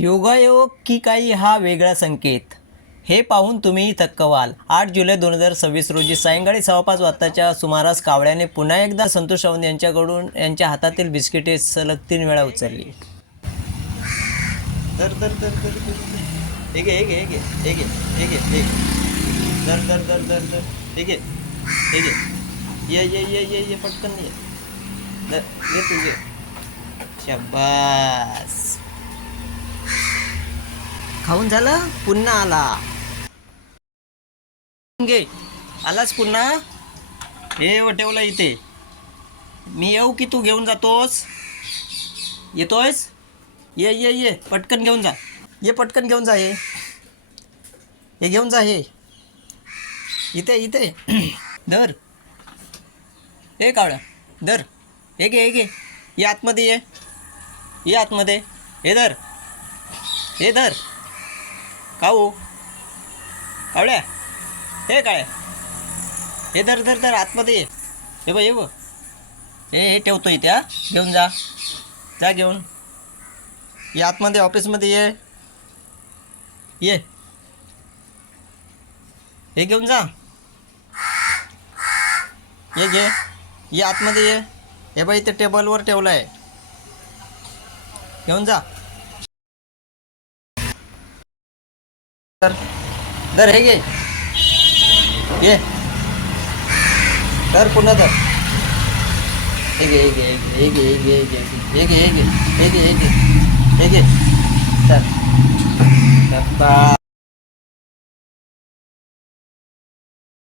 योगायोग की काही हा वेगळा संकेत हे पाहून तुम्ही थक्क व्हाल. 8 जुलै 2026 रोजी सायंकाळी 5:15 वाजताच्या सुमारास कावळ्याने पुन्हा एकदा संतोष सावंत यांच्याकडून यांच्या हातातील बिस्किटे सलग 3 वेळा उचलली. दर दर दर दर दर दर. हे घे हे घे हे घे हे घे हे घे हे. दर दर दर दर दर. हे घे हे घे. ये ये ये ये ये पटकन ये. दर ये तुझे. शाबास. खाऊन झालं पुन्हा आला. घे आलास पुन्हा. हे वटेवला इथे मी येऊ की तू घेऊन जातोस. येतोयस. ये ये ये पटकन घेऊन जा. ये पटकन घेऊन जा. हे घेऊन जा. हे इथे इथे धर. हे कावळा धर. हे घे हे घे. ये आतमध्ये ये. ये आतमध्ये. हे धर. हे धर. खाऊ कावळ्या. हे काय हे धर धर धर आतमध्ये ये. हे बघ हे बघ. हे ठेवतो इथे. हा घेऊन जा. जा घेऊन ये आतमध्ये ऑफिसमध्ये ये. ये हे घेऊन जा. ये घे. ये आतमध्ये ये. हे बघ इथे टेबलवर ठेवलं आहे. घेऊन जा. धर हे घे. ये धर पुन्हा धर. हे घे हे घे हे घे हे घे हे घे हे घे हे घे हे घे हे घे हे घे. चल.